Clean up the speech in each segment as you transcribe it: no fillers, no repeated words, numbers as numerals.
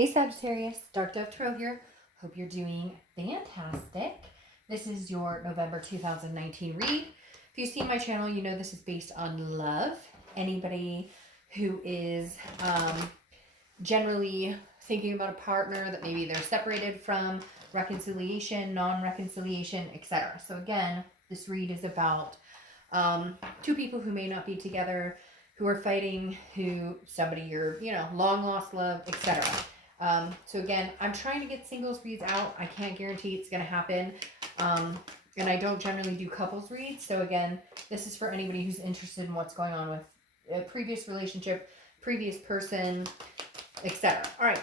Hey Sagittarius, Dark Dove Tarot here. Hope you're doing fantastic. This is your November 2019 read. If you've seen my channel, you know this is based on love. Anybody who is generally thinking about a partner that maybe they're separated from, reconciliation, non-reconciliation, etc. So again, this read is about two people who may not be together, who are fighting, who somebody you're, long lost love, etc. So again, I'm trying to get singles reads out. I can't guarantee it's going to happen. And I don't generally do couples reads. So again, this is for anybody who's interested in what's going on with a previous relationship, previous person, etc. All right.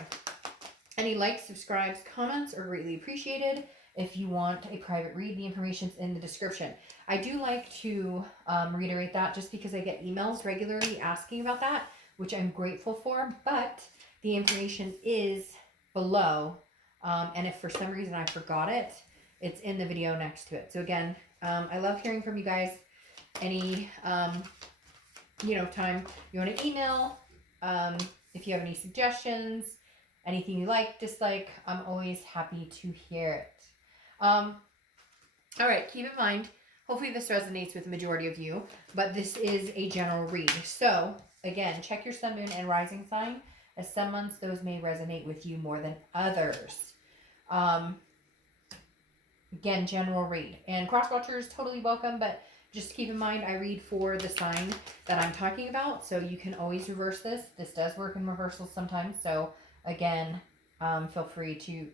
Any likes, subscribes, comments are greatly appreciated. If you want a private read, the information's in the description. I do like to reiterate that just because I get emails regularly asking about that, which I'm grateful for, but the information is below. And if for some reason I forgot it, it's in the video next to it. So again, I love hearing from you guys. Any, time you want to email, if you have any suggestions, anything you like, dislike, I'm always happy to hear it. All right, keep in mind, hopefully this resonates with the majority of you, but this is a general read. So again, check your sun, moon, and rising sign, as some months those may resonate with you more than others. Again, general read. And cross watchers, totally welcome, but just keep in mind I read for the sign that I'm talking about, so you can always reverse this. This does work in reversals sometimes, so again, feel free to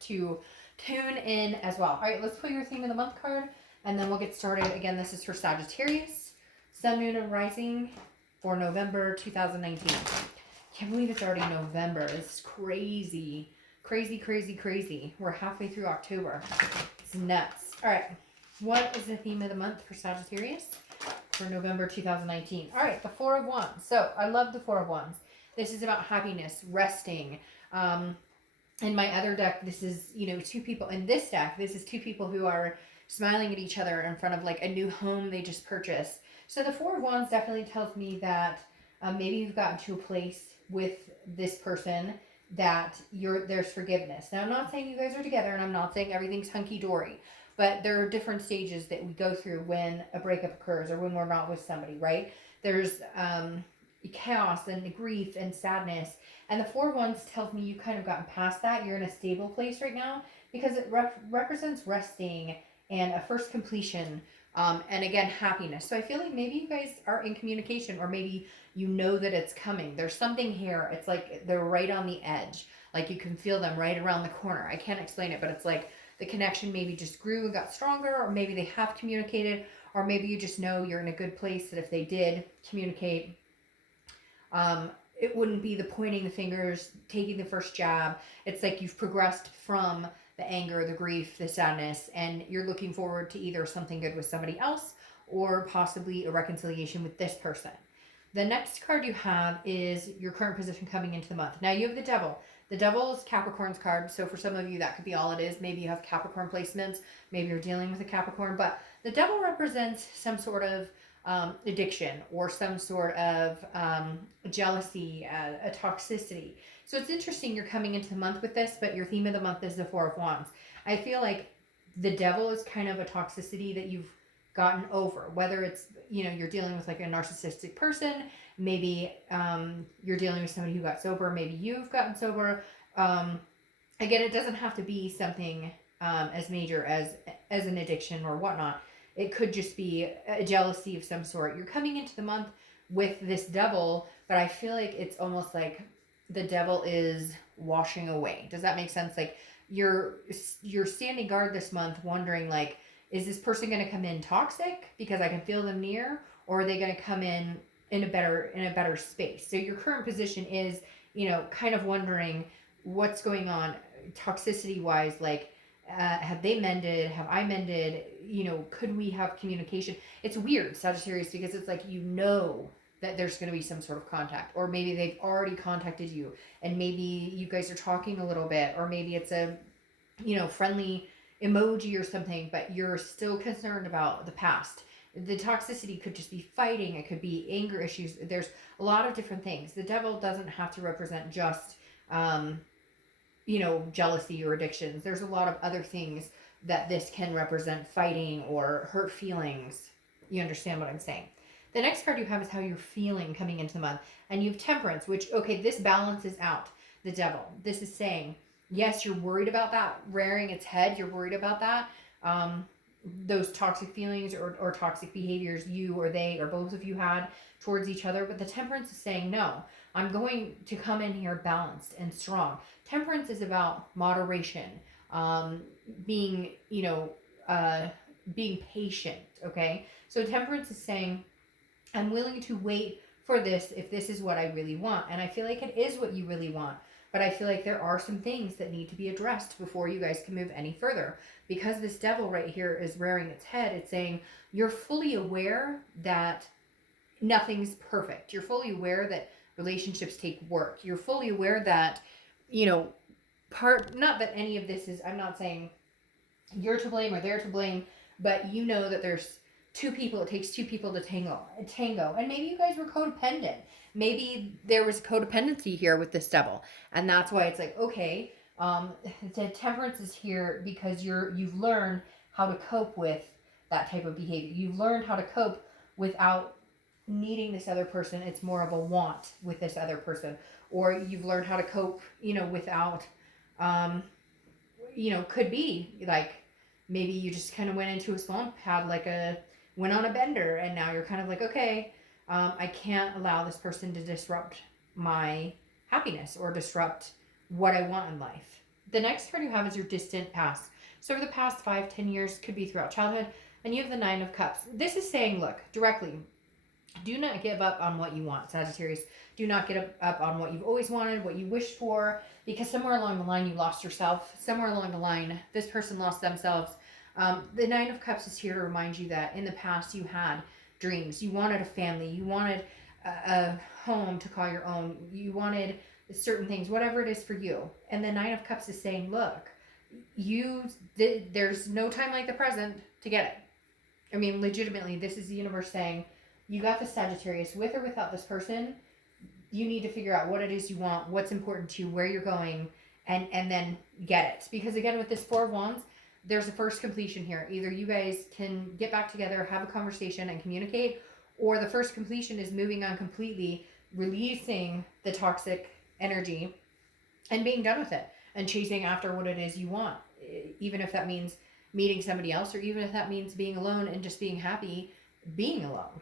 tune in as well. All right, let's put your theme of the month card, and then we'll get started. Again, this is for Sagittarius, sun, moon, and rising for November 2019. Can't believe it's already November. It's crazy. Crazy, crazy, crazy. We're halfway through October. It's nuts. All right, what is the theme of the month for Sagittarius for November 2019? All right, the Four of Wands. So I love the Four of Wands. This is about happiness, resting. In my other deck, this is, two people. In this deck, this is two people who are smiling at each other in front of like a new home they just purchased. So the Four of Wands definitely tells me that maybe you've gotten to a place with this person that there's forgiveness. Now, I'm not saying you guys are together, and I'm not saying everything's hunky-dory, but there are different stages that we go through when a breakup occurs or when we're not with somebody, right? There's chaos and grief and sadness. And the Four of Wands tells me you kind of gotten past that. You're in a stable place right now because it represents resting and a first completion. And again, happiness. So I feel like maybe you guys are in communication, or maybe you know that it's coming. There's something here. It's like they're right on the edge. Like you can feel them right around the corner. I can't explain it, but it's like the connection maybe just grew and got stronger, or maybe they have communicated, or maybe you just know you're in a good place that if they did communicate, it wouldn't be the pointing the fingers, taking the first jab. It's like you've progressed from the anger, the grief, the sadness, and you're looking forward to either something good with somebody else or possibly a reconciliation with this person. The next card you have is your current position coming into the month. Now you have the Devil. The Devil is Capricorn's card, so for some of you that could be all it is. Maybe you have Capricorn placements, maybe you're dealing with a Capricorn, but the Devil represents some sort of addiction or some sort of jealousy, a toxicity. So it's interesting you're coming into the month with this, but your theme of the month is the Four of Wands. I feel like the Devil is kind of a toxicity that you've gotten over, whether it's, you're dealing with like a narcissistic person, maybe you're dealing with somebody who got sober, maybe you've gotten sober. Again, it doesn't have to be something as major as an addiction or whatnot. It could just be a jealousy of some sort. You're coming into the month with this Devil, but I feel like it's almost like the Devil is washing away. Does that make sense? Like you're standing guard this month wondering, like, is this person going to come in toxic because I can feel them near, or are they going to come in a better space? So your current position is, kind of wondering what's going on toxicity wise, like, have they mended? Have I mended? Could we have communication? It's weird, Sagittarius, because it's like, that there's going to be some sort of contact, or maybe they've already contacted you and maybe you guys are talking a little bit, or maybe it's a, friendly emoji or something, but you're still concerned about the past. The toxicity could just be fighting. It could be anger issues. There's a lot of different things. The Devil doesn't have to represent just you know, jealousy or addictions. There's a lot of other things that this can represent, fighting or hurt feelings. You understand what I'm saying? The next card you have is how you're feeling coming into the month. And you have Temperance, which, okay, this balances out the Devil. This is saying, yes, you're worried about that rearing its head. You're worried about that. Those toxic feelings or toxic behaviors you or they or both of you had towards each other. But the Temperance is saying, no, I'm going to come in here balanced and strong. Temperance is about moderation, being, you know, being patient, okay? So Temperance is saying, I'm willing to wait for this if this is what I really want. And I feel like it is what you really want. But I feel like there are some things that need to be addressed before you guys can move any further. Because this Devil right here is rearing its head, it's saying you're fully aware that nothing's perfect. You're fully aware that relationships take work. You're fully aware that, you know, not that any of this is, I'm not saying you're to blame or they're to blame, but you know that there's two people, it takes two people to tango. And maybe you guys were codependent. Maybe there was codependency here with this Devil. And that's why it's like, okay, the Temperance is here because you've learned how to cope with that type of behavior. You've learned how to cope without needing this other person. It's more of a want with this other person. Or you've learned how to cope, you know, without, you know, could be like, maybe you just kind of went into a slump, went on a bender, and now you're kind of like, okay, I can't allow this person to disrupt my happiness or disrupt what I want in life. The next card you have is your distant past. So over the past 5-10 years, could be throughout childhood, and you have the Nine of Cups. This is saying, look, directly, do not give up on what you want, Sagittarius. Do not get up on what you've always wanted, what you wished for, because somewhere along the line you lost yourself. Somewhere along the line, this person lost themselves. The Nine of Cups is here to remind you that in the past you had dreams. You wanted a family. You wanted a home to call your own. You wanted certain things, whatever it is for you. And the Nine of Cups is saying, look, there's no time like the present to get it. I mean, legitimately, this is the universe saying, you got the Sagittarius, with or without this person. You need to figure out what it is you want, what's important to you, where you're going, and then get it. Because again, with this Four of Wands, there's a first completion here. Either you guys can get back together, have a conversation, and communicate, or the first completion is moving on completely, releasing the toxic energy, and being done with it, and chasing after what it is you want. Even if that means meeting somebody else, or even if that means being alone and just being happy being alone.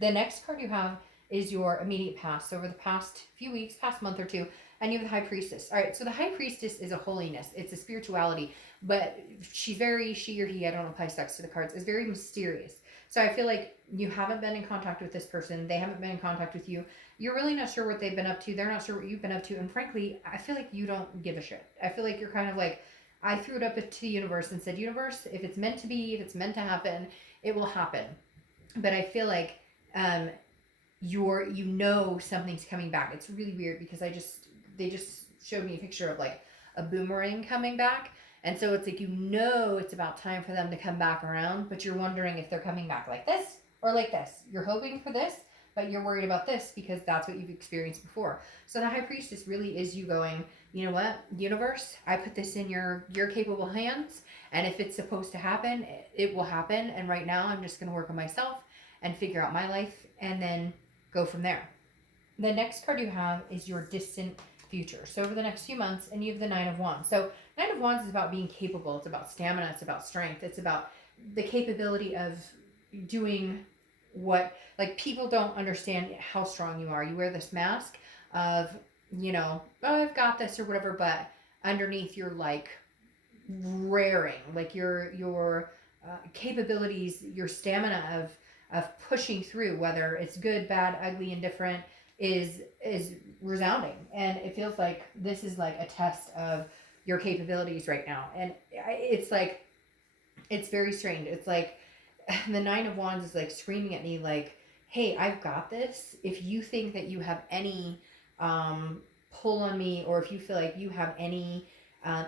The next card you have is your immediate past. So over the past few weeks, past month or two, and you have the High Priestess. All right, so the High Priestess is a holiness. It's a spirituality, but she or he, I don't apply sex to the cards, is very mysterious. So I feel like you haven't been in contact with this person. They haven't been in contact with you. You're really not sure what they've been up to. They're not sure what you've been up to. And frankly, I feel like you don't give a shit. I feel like you're kind of like, I threw it up to the universe and said, universe, if it's meant to be, if it's meant to happen, it will happen. But I feel like you know something's coming back. It's really weird because they just showed me a picture of like a boomerang coming back, and so it's like, you know, it's about time for them to come back around, but you're wondering if they're coming back like this or like this. You're hoping for this, but you're worried about this because that's what you've experienced before. So the High Priestess really is you going, you know what, universe, I put this in your capable hands, and if it's supposed to happen, it will happen, and right now I'm just going to work on myself and figure out my life and then go from there. The next card you have is your distant future. So over the next few months, and you have the Nine of Wands. So Nine of Wands is about being capable. It's about stamina. It's about strength. It's about the capability of doing what, like, people don't understand how strong you are. You wear this mask of, you know, oh, I've got this or whatever, but underneath you're like raring, like your capabilities, your stamina of pushing through, whether it's good, bad, ugly, indifferent, is resounding. And it feels like this is like a test of your capabilities right now. And it's like, it's very strange. It's like the Nine of Wands is like screaming at me like, hey, I've got this. If you think that you have any pull on me, or if you feel like you have any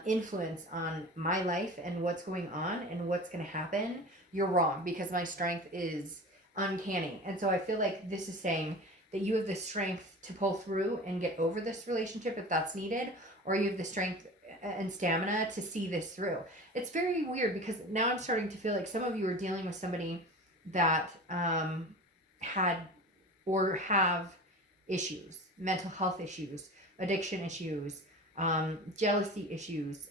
influence on my life and what's going on and what's going to happen, you're wrong, because my strength is uncanny. And so I feel like this is saying that you have the strength to pull through and get over this relationship if that's needed, or you have the strength and stamina to see this through. It's very weird because now I'm starting to feel like some of you are dealing with somebody that had or have issues, mental health issues, addiction issues, jealousy issues,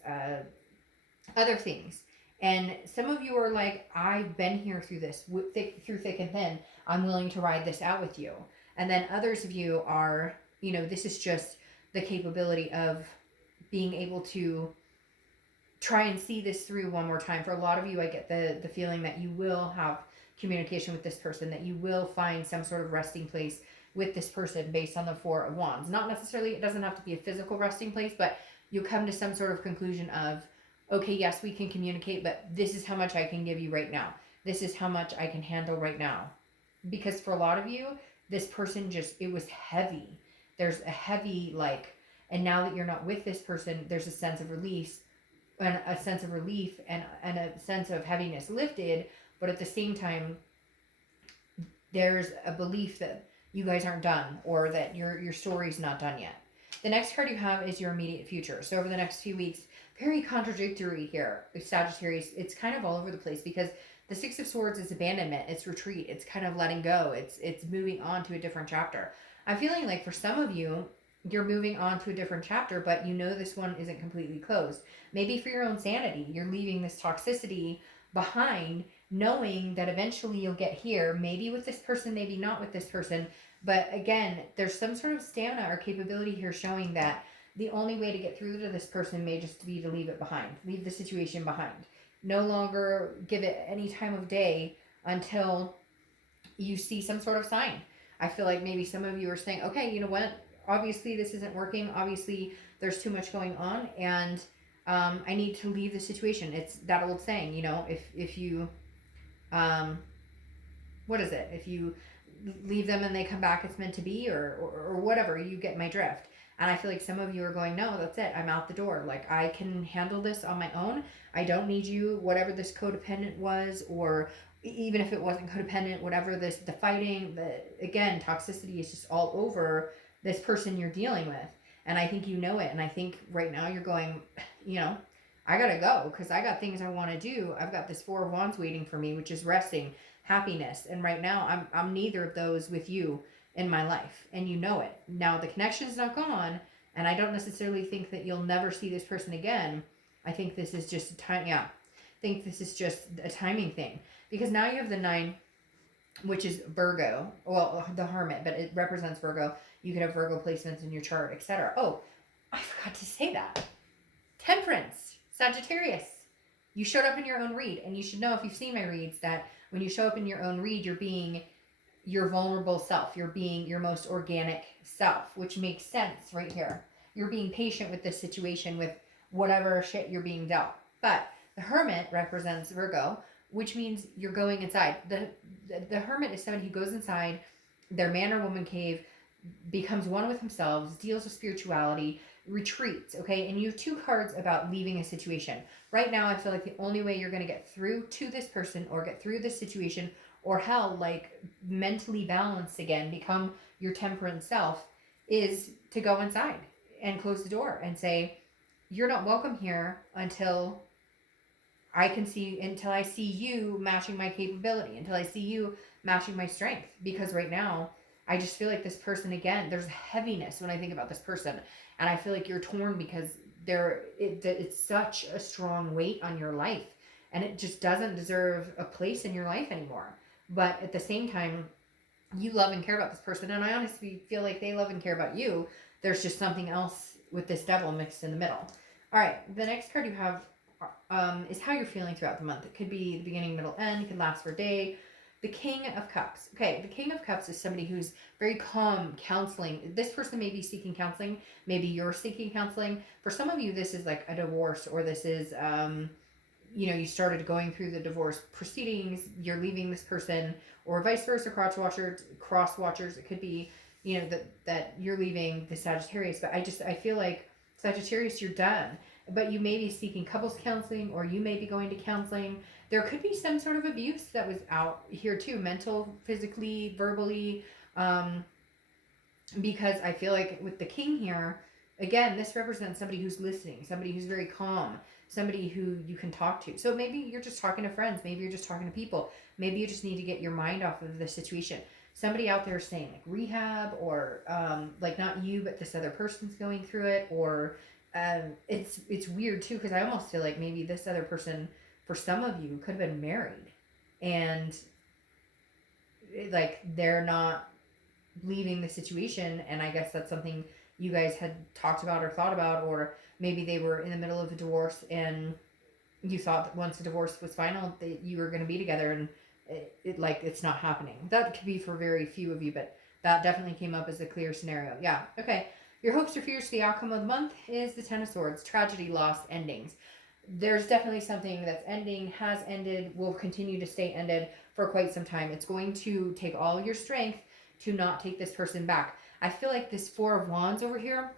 other things. And some of you are like, I've been here through this, through thick and thin. I'm willing to ride this out with you. And then others of you are, this is just the capability of being able to try and see this through one more time. For a lot of you, I get the feeling that you will have communication with this person, that you will find some sort of resting place with this person based on the Four of Wands. Not necessarily, it doesn't have to be a physical resting place, but you'll come to some sort of conclusion of, okay, yes, we can communicate, but this is how much I can give you right now. This is how much I can handle right now. Because for a lot of you, this person it was heavy. There's a heavy, and now that you're not with this person, there's a sense of release, and a sense of relief, and a sense of heaviness lifted. But at the same time, there's a belief that you guys aren't done, or that your story's not done yet. The next card you have is your immediate future. So over the next few weeks, very contradictory here, Sagittarius. It's kind of all over the place because the Six of Swords is abandonment, it's retreat, it's kind of letting go, it's moving on to a different chapter. I'm feeling like for some of you, you're moving on to a different chapter, but this one isn't completely closed. Maybe for your own sanity, you're leaving this toxicity behind, knowing that eventually you'll get here, maybe with this person, maybe not with this person. But again, there's some sort of stamina or capability here showing that the only way to get through to this person may just be to leave it behind, leave the situation behind. No longer give it any time of day until you see some sort of sign. I feel like maybe some of you are saying, okay, you know what? Obviously this isn't working. Obviously there's too much going on, and I need to leave the situation. It's that old saying, if you, what is it? If you leave them and they come back, it's meant to be, or whatever. You get my drift. And I feel like some of you are going, no, that's it. I'm out the door. Like, I can handle this on my own. I don't need you. Whatever this codependent was, or even if it wasn't codependent, whatever the fighting, again, toxicity is just all over this person you're dealing with. And I think you know it. And I think right now you're going, I got to go because I got things I want to do. I've got this Four of Wands waiting for me, which is resting, happiness. And right now I'm neither of those with you in my life, and you know it. Now the connection's not gone, and I don't necessarily think that you'll never see this person again. I think this is just I think this is just a timing thing, because now you have the 9, which is Virgo. Well, the Hermit, but it represents Virgo. You could have Virgo placements in your chart, etc. Oh, I forgot to say that. Temperance, Sagittarius. You showed up in your own read, and you should know, if you've seen my reads, that when you show up in your own read, you're being your vulnerable self. You're being your most organic self, which makes sense right here. You're being patient with this situation, with whatever shit you're being dealt. But the Hermit represents Virgo, which means you're going inside. The Hermit is somebody who goes inside their man or woman cave, becomes one with themselves, deals with spirituality, retreats, okay? And you have 2 cards about leaving a situation. Right now, I feel like the only way you're going to get through to this person, or get through this situation, or hell, mentally balance again, become your temperate self, is to go inside and close the door and say, you're not welcome here until I see you matching my capability, until I see you matching my strength. Because right now, I just feel like this person, again, there's a heaviness when I think about this person, and I feel like you're torn because it's such a strong weight on your life, and it just doesn't deserve a place in your life anymore. But at the same time, you love and care about this person, and I honestly feel like they love and care about you. There's just something else with this Devil mixed in the middle. All right, the next card you have is how you're feeling throughout the month. It could be the beginning, middle, end. It could last for a day. The King of Cups. Okay, the King of Cups is somebody who's very calm, counseling. This person may be seeking counseling. Maybe you're seeking counseling. For some of you, this is like a divorce, or this is you started going through the divorce proceedings, you're leaving this person, or vice versa, cross watchers. It could be, that you're leaving the Sagittarius. But I feel like Sagittarius, you're done. But you may be seeking couples counseling, or you may be going to counseling. There could be some sort of abuse that was out here too, mental, physically, verbally, because I feel like with the King here, again, this represents somebody who's listening, somebody who's very calm, somebody who you can talk to. So maybe you're just talking to friends, maybe you're just talking to people, maybe you just need to get your mind off of the situation. Somebody out there is saying like rehab, or like not you, but this other person's going through it, or it's weird too, because I almost feel like maybe this other person, for some of you, could have been married, and like they're not leaving the situation, and I guess that's something you guys had talked about or thought about, or maybe they were in the middle of a divorce and you thought that once the divorce was final that you were going to be together, and like it's not happening. That could be for very few of you, but that definitely came up as a clear scenario. Yeah, okay. Your hopes or fears for the outcome of the month is the Ten of Swords. Tragedy, loss, endings. There's definitely something that's ending, has ended, will continue to stay ended for quite some time. It's going to take all your strength to not take this person back. I feel like this Four of Wands over here,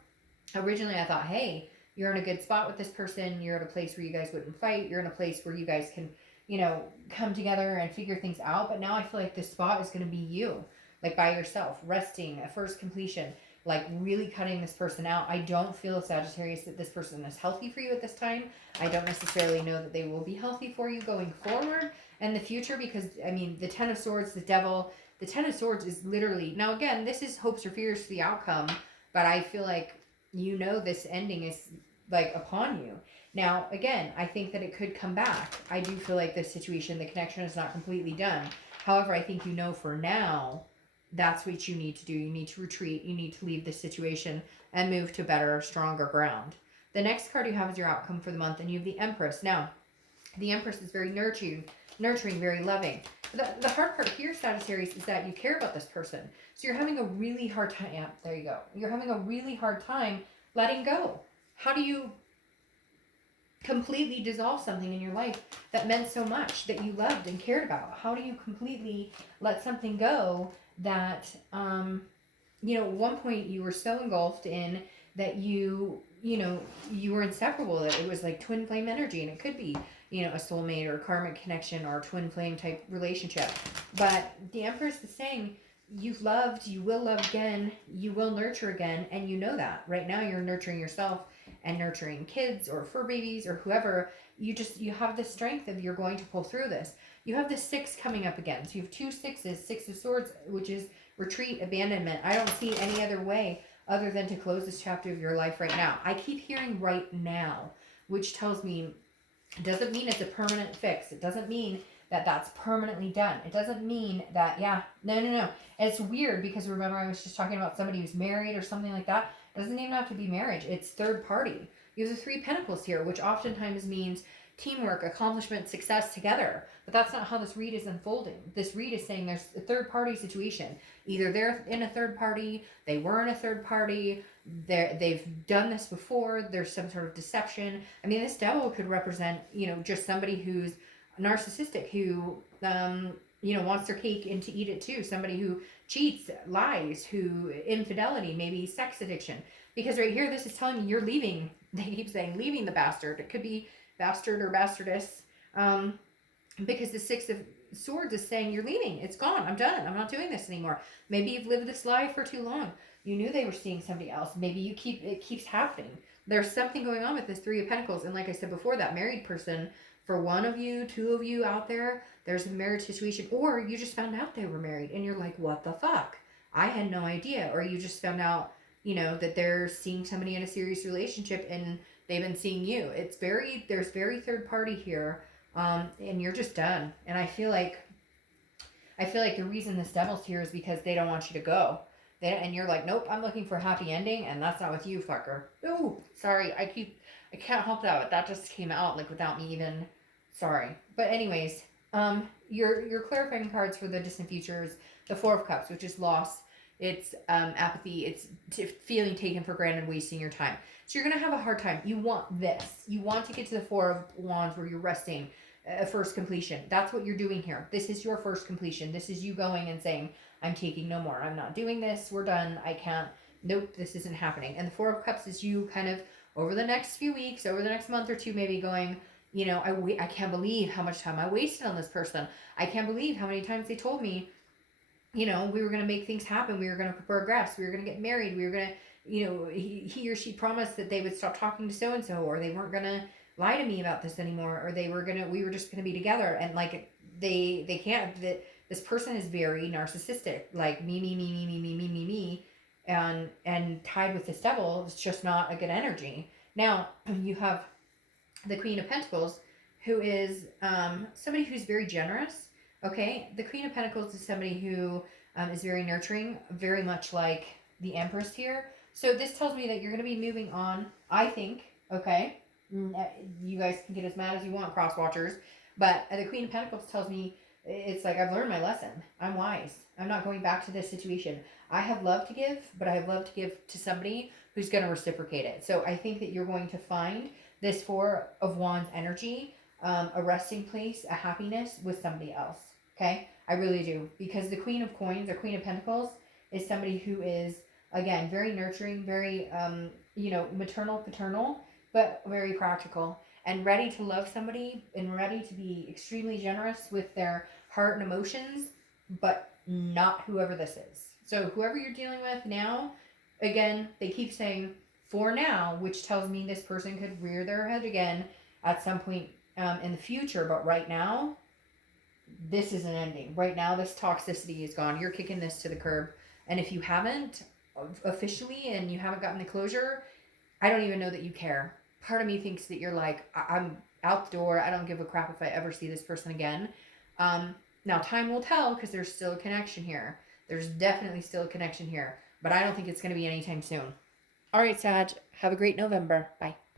originally I thought, hey, you're in a good spot with this person. You're at a place where you guys wouldn't fight. You're in a place where you guys can, come together and figure things out. But now I feel like this spot is going to be you, like by yourself, resting, a first completion, like really cutting this person out. I don't feel, Sagittarius, that this person is healthy for you at this time. I don't necessarily know that they will be healthy for you going forward in the future, because, I mean, the Ten of Swords, the Devil, the Ten of Swords is literally, now again, this is hopes or fears for the outcome, but I feel like this ending is like upon you. Now, again, I think that it could come back. I do feel like this situation, the connection is not completely done. However, I think for now, that's what you need to do. You need to retreat. You need to leave this situation and move to better, stronger ground. The next card you have is your outcome for the month, and you have the Empress. Now, the Empress is very nurturing, very loving. The hard part here, Sagittarius, is that you care about this person. So you're having a really hard time. Yeah, there you go. You're having a really hard time letting go. How do you completely dissolve something in your life that meant so much, that you loved and cared about? How do you completely let something go that, at one point you were so engulfed in that you were inseparable, that it was like twin flame energy, and it could be, a soulmate or karmic connection or twin flame type relationship. But the Empress is saying you've loved, you will love again, you will nurture again, and you know that. Right now you're nurturing yourself and nurturing kids or fur babies or whoever. You have the strength of you're going to pull through this. You have the 6 coming up again. So you have 2 sixes, 6 of Swords, which is retreat, abandonment. I don't see any other way other than to close this chapter of your life right now. I keep hearing right now, which tells me it doesn't mean it's a permanent fix. It doesn't mean that that's permanently done. It doesn't mean that, no. And it's weird because remember I was just talking about somebody who's married or something like that. It doesn't even have to be marriage. It's third party. You have the 3 Pentacles here, which oftentimes means teamwork, accomplishment, success together. But that's not how this read is unfolding. This read is saying there's a third party situation. Either they're in a third party, they were in a third party, they've done this before, there's some sort of deception. I mean, this Devil could represent, just somebody who's narcissistic, who, wants their cake and to eat it too. Somebody who cheats, lies, who infidelity, maybe sex addiction. Because right here, this is telling me you're leaving. They keep saying leaving the bastard. It could be bastard or bastardess. Because the 6 of Swords is saying you're leaving. It's gone. I'm done. I'm not doing this anymore. Maybe you've lived this life for too long. You knew they were seeing somebody else. Maybe it keeps happening. There's something going on with this 3 of Pentacles. And like I said before, that married person, for one of you, 2 of you out there, there's a marriage situation. Or you just found out they were married and you're like, what the fuck? I had no idea. Or you just found out, that they're seeing somebody in a serious relationship and they've been seeing you. There's very third party here. And you're just done. And I feel like the reason this Devil's here is because they don't want you to go. And you're like, nope, I'm looking for a happy ending, and that's not with you, fucker. Oh, sorry, I can't help that, but that just came out like without me even, sorry. But anyways, your clarifying cards for the distant future is the 4 of Cups, which is loss. It's apathy. It's feeling taken for granted, wasting your time. So you're going to have a hard time. You want this. You want to get to the 4 of Wands where you're resting, first completion. That's what you're doing here. This is your first completion. This is you going and saying, I'm taking no more. I'm not doing this. We're done. I can't. Nope, this isn't happening. And the 4 of Cups is you kind of over the next few weeks, over the next month or two, maybe going, I can't believe how much time I wasted on this person. I can't believe how many times they told me, we were going to make things happen. We were going to progress. We were going to get married. We were going to you know, he or she promised that they would stop talking to so and so, or they weren't gonna lie to me about this anymore, or we were just gonna be together, and like they can't. That this person is very narcissistic, like me, and tied with this devil. It's just not a good energy. Now you have the Queen of Pentacles, who is somebody who's very generous. Okay, the Queen of Pentacles is somebody who is very nurturing, very much like the Empress here. So this tells me that you're going to be moving on, I think. Okay, you guys can get as mad as you want, cross watchers, but the Queen of Pentacles tells me it's like I've learned my lesson. I'm wise. I'm not going back to this situation. I have love to give, but I have love to give to somebody who's going to reciprocate it. So I think that you're going to find this Four of Wands energy, a resting place, a happiness with somebody else. Okay, I really do, because the Queen of Coins or Queen of Pentacles is somebody who is, again, very nurturing, very maternal, paternal, but very practical, and ready to love somebody and ready to be extremely generous with their heart and emotions, but not whoever this is. So whoever you're dealing with now, again, they keep saying for now, which tells me this person could rear their head again at some point in the future. But right now, this is an ending. Right now, this toxicity is gone. You're kicking this to the curb. And if you haven't officially and you haven't gotten the closure, I don't even know that you care. Part of me thinks that you're like, I'm out the door. I don't give a crap if I ever see this person again. Now, time will tell, because there's still a connection here. There's definitely still a connection here. But I don't think it's going to be anytime soon. All right, Sag. Have a great November. Bye.